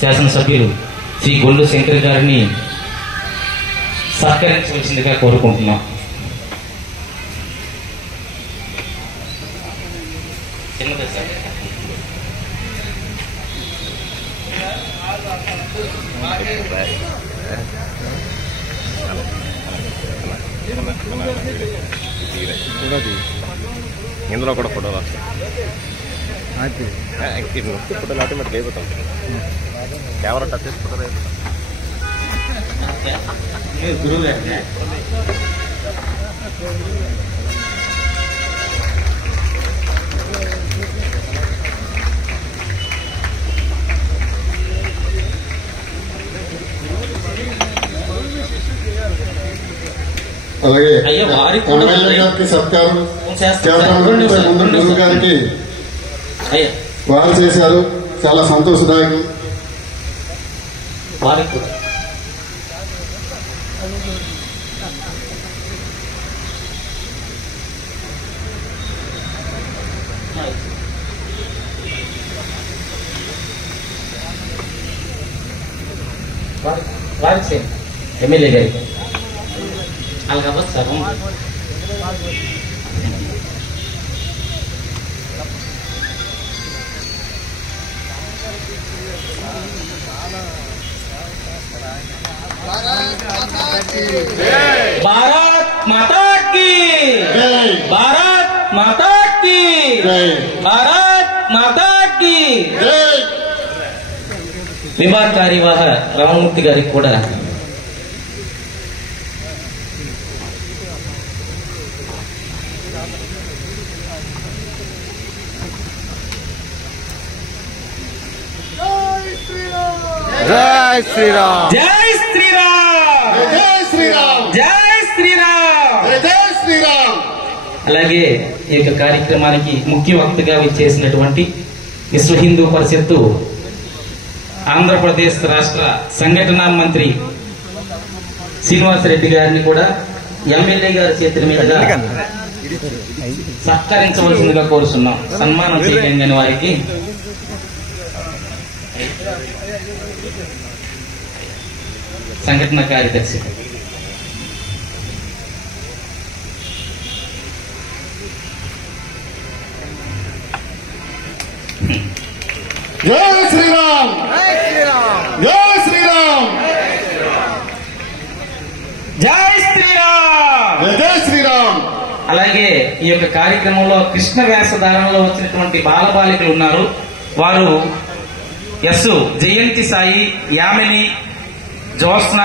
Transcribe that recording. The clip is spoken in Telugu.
శాసనసభ్యులు శ్రీ గొల్లు శంకర్ గారిని సత్కరించవలసిందిగా కోరుకుంటున్నాం. ఇందులో కూడా ఫోటోలు వస్తాయి. ఫోటోలు ఆటోమేటిక్ అయిపోతాం. కెమెరా టచ్ చేసి ఫోటోలు అయిపోతాం. అలాగే ఎమ్మెల్యే గారికి సత్కారం గురువు గారికి వారు చేశారు. చాలా సంతోషదాయకం. వారికి కూడా వారికి ఎమ్మెల్యే గారికి అలాగే అవ్వదు సార్. భారత్ మాతా కీ జై, భారత్ మాతా కీ జై, భారత్ మాతా కీ జై. విభాగ కార్యవాహ రామమూర్తి గారికి కూడా జై శ్రీరామ్, జై శ్రీరామ్, జై శ్రీరామ్, జై శ్రీరామ్, జై శ్రీరామ్. అలాగే ఈ యొక్క కార్యక్రమానికి ముఖ్య వక్తగా విచ్చేసినటువంటి విశ్వ హిందూ పరిషత్తు ఆంధ్రప్రదేశ్ రాష్ట్ర సంఘటనా మంత్రి శ్రీనివాసరెడ్డి గారిని కూడా ఎమ్మెల్యే గారి చేతుల మీదుగా సత్కరించవలసిందిగా కోరుతున్నాం. సన్మానం చేయండి వారికి. సంఘటన కార్యదర్శి జై శ్రీరామ్, జై శ్రీరామ్, జై శ్రీరామ్, జై శ్రీరామ్. అలాగే ఈ యొక్క కార్యక్రమంలో కృష్ణ వేషధారణలో వచ్చినటువంటి బాలబాలికలు ఉన్నారు. వారు ఎస్ జయంతి సాయి, యామిని, జ్యోత్స్న,